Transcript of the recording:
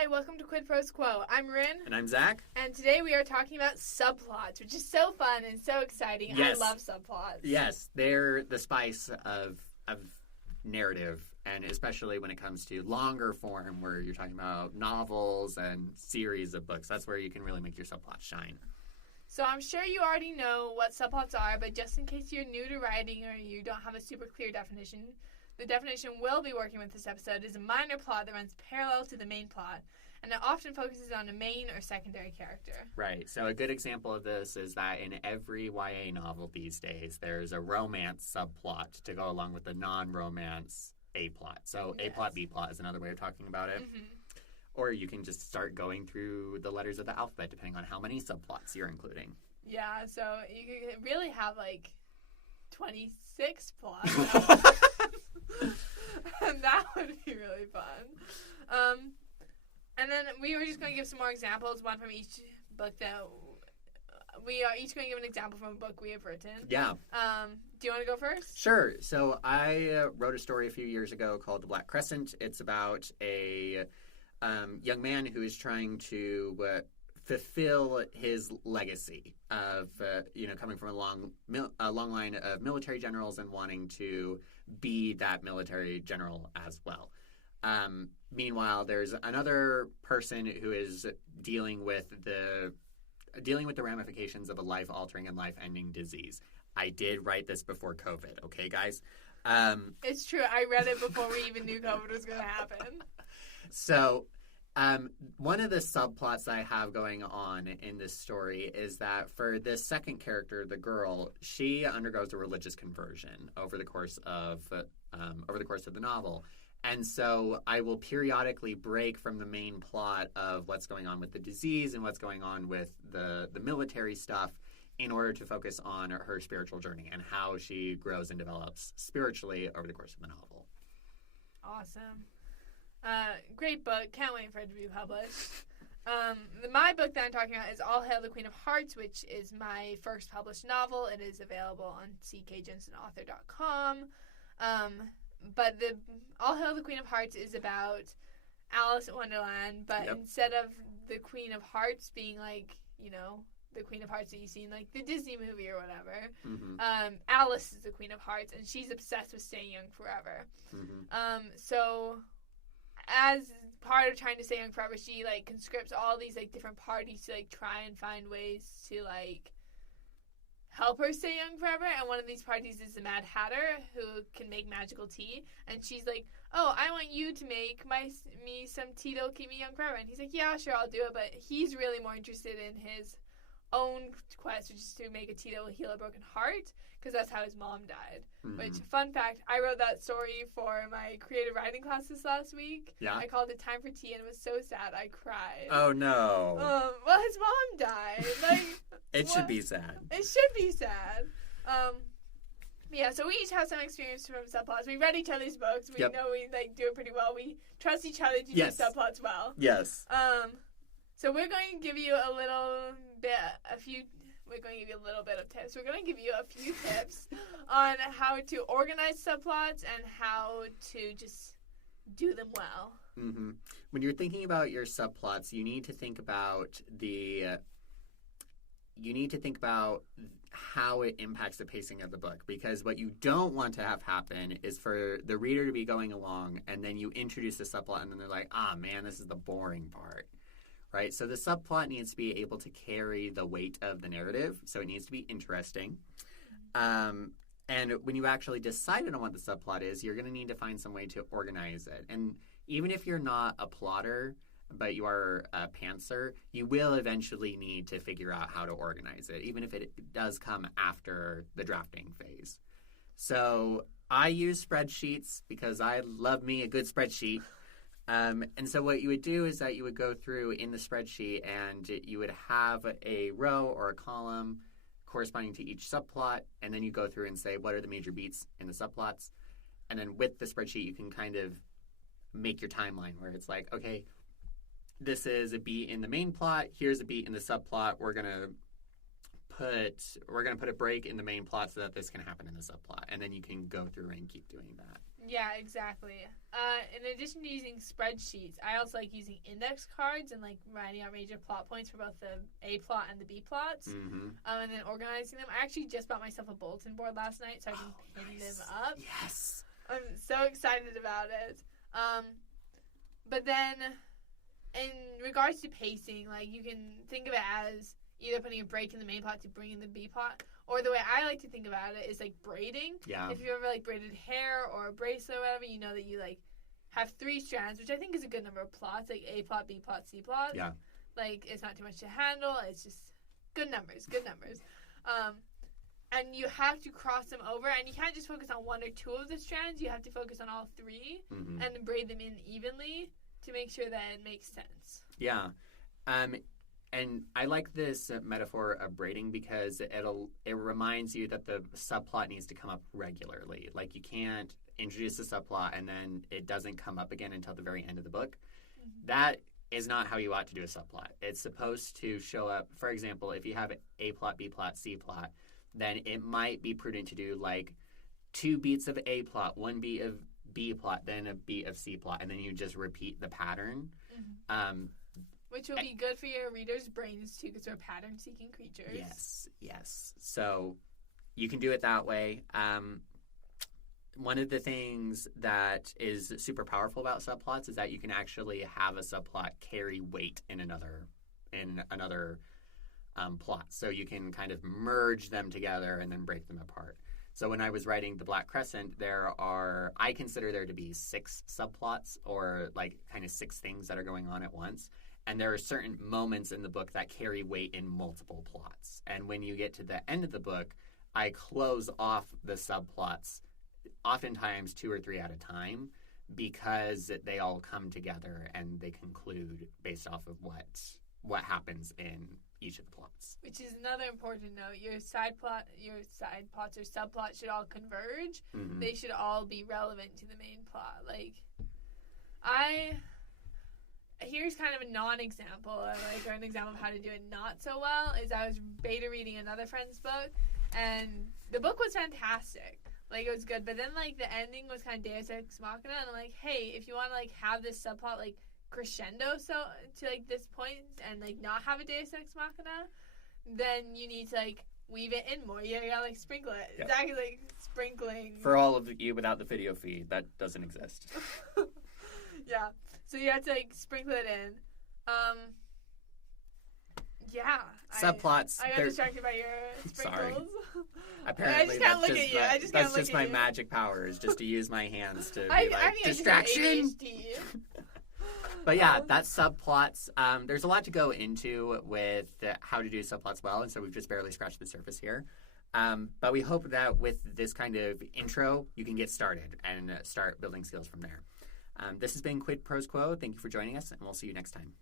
Hi, welcome to Quid Pros Quo. I'm Rin. And I'm Zac. And today we are talking about subplots, which is so fun and so exciting. Yes. I love subplots. Yes, they're the spice of narrative, and especially when it comes to longer form where you're talking about novels and series of books. That's where you can really make your subplots shine. So I'm sure you already know what subplots are, but just in case you're new to writing or you don't have a super clear definition, the definition we'll be working with this episode is a minor plot that runs parallel to the main plot, and it often focuses on a main or secondary character. Right. So a good example of this is that in every YA novel these days, there's a romance subplot to go along with the non-romance A-plot. So yes. A-plot, B-plot is another way of talking about it. Mm-hmm. Or you can just start going through the letters of the alphabet depending on how many subplots you're including. Yeah, so you could really have like 26 plots. And that would be really fun. And then we were just going to give some more examples, one from each book that we are each going to give an example from a book we have written. Yeah. Do you want to go first? Sure. So I wrote a story a few years ago called The Black Crescent. It's about a young man who is trying to fulfill his legacy of coming from a long line of military generals and wanting to be that military general as well. Meanwhile, there's another person who is dealing with the ramifications of a life-altering and life-ending disease. I did write this before COVID, okay, guys? It's true. I read it before we even knew COVID was going to happen. So, one of the subplots I have going on in this story is that for this second character, the girl, she undergoes a religious conversion over the course of the novel. And so I will periodically break from the main plot of what's going on with the disease and what's going on with the military stuff in order to focus on her spiritual journey and how she grows and develops spiritually over the course of the novel. Awesome. Great book. Can't wait for it to be published. My book that I'm talking about is All Hail the Queen of Hearts, which is my first published novel. It is available on ckjensenauthor.com. But the All Hail the Queen of Hearts is about Alice in Wonderland, but yep. Instead of the Queen of Hearts being like, the Queen of Hearts that you see in like the Disney movie or whatever, mm-hmm. Alice is the Queen of Hearts, and she's obsessed with staying young forever. Mm-hmm. So as part of trying to stay young forever, she like conscripts all these like different parties to like try and find ways to like help her stay young forever, and one of these parties is the Mad Hatter, who can make magical tea, and she's like, oh, I want you to make me some tea that'll keep me young forever, and he's like, yeah, sure, I'll do it, but he's really more interested in his own quest, which is to make a tea that will heal a broken heart, because that's how his mom died. Mm-hmm. Which, fun fact, I wrote that story for my creative writing classes last week. Yeah. I called it Time for Tea, and it was so sad I cried. Oh, no. Well, his mom died. Like, it should be sad. It should be sad. Yeah, so we each have some experience from subplots. We read each other's books. We know we like do it pretty well. We trust each other to do subplots well. Yes. So we're going to give you a little bit of tips. We're going to give you a few tips on how to organize subplots and how to just do them well. Mm-hmm. When you're thinking about your subplots, you need to think about how it impacts the pacing of the book, because what you don't want to have happen is for the reader to be going along and then you introduce the subplot and then they're like, man, this is the boring part. Right? So the subplot needs to be able to carry the weight of the narrative, so it needs to be interesting. And when you actually decided on what the subplot is, you're going to need to find some way to organize it. And even if you're not a plotter, but you are a pantser, you will eventually need to figure out how to organize it, even if it does come after the drafting phase. So I use spreadsheets because I love me a good spreadsheet. And so what you would do is that you would go through in the spreadsheet and you would have a row or a column corresponding to each subplot, and then you go through and say, what are the major beats in the subplots? And then with the spreadsheet, you can kind of make your timeline where it's like, okay, this is a beat in the main plot, here's a beat in the subplot, we're gonna put a break in the main plot so that this can happen in the subplot, and then you can go through and keep doing that. Yeah, exactly. In addition to using spreadsheets, I also like using index cards and like writing out major plot points for both the A plot and the B plots, Mm-hmm. and then organizing them. I actually just bought myself a bulletin board last night, so I can pin them up. Yes. I'm so excited about it. But then, in regards to pacing, like you can think of it as either putting a break in the main plot to bring in the B plot, or the way I like to think about it is like braiding. Yeah. If you ever like braided hair or a bracelet or whatever, you know that you like have 3 strands, which I think is a good number of plots, like A plot, B plot, C plot. Yeah. Like it's not too much to handle. It's just good numbers. And you have to cross them over, and you can't just focus on 1 or 2 of the strands. You have to focus on all 3 Mm-hmm. and braid them in evenly to make sure that it makes sense. Yeah. And I like this metaphor of braiding because it reminds you that the subplot needs to come up regularly. Like you can't introduce a subplot and then it doesn't come up again until the very end of the book. Mm-hmm. That is not how you ought to do a subplot. It's supposed to show up, for example, if you have A plot, B plot, C plot, then it might be prudent to do like 2 beats of A plot, 1 beat of B plot, then a beat of C plot, and then you just repeat the pattern. Mm-hmm. Which will be good for your readers' brains, too, because we're pattern-seeking creatures. Yes. So you can do it that way. One of the things that is super powerful about subplots is that you can actually have a subplot carry weight in another plot. So you can kind of merge them together and then break them apart. So when I was writing The Black Crescent, I consider there to be 6 subplots, or like kind of 6 things that are going on at once. And there are certain moments in the book that carry weight in multiple plots. And when you get to the end of the book, I close off the subplots, oftentimes 2 or 3 at a time, because they all come together and they conclude based off of what happens in each of the plots. Which is another important note. Your side plots or subplots should all converge. Mm-hmm. They should all be relevant to the main plot. Like, here's kind of a non-example, or an example of how to do it not so well, is I was beta reading another friend's book, and the book was fantastic. Like, it was good, but then, like, the ending was kind of Deus Ex Machina, and I'm like, hey, if you want to, like, have this subplot, like, crescendo to, like, this point, and, like, not have a Deus Ex Machina, then you need to, like, weave it in more. You gotta, like, sprinkle it. Yeah. Exactly, like, sprinkling. For all of you without the video feed, that doesn't exist. Yeah. So you have to, like, sprinkle it in. Yeah. Subplots. I got distracted by your sprinkles. Sorry. Apparently, I just can't look at you. That's just my magic power, is just to use my hands to be I like, think distraction. I just have ADHD. But yeah, that's subplots. There's a lot to go into with how to do subplots well, and so we've just barely scratched the surface here. But we hope that with this kind of intro, you can get started and start building skills from there. This has been Quid Pros Quo. Thank you for joining us, and we'll see you next time.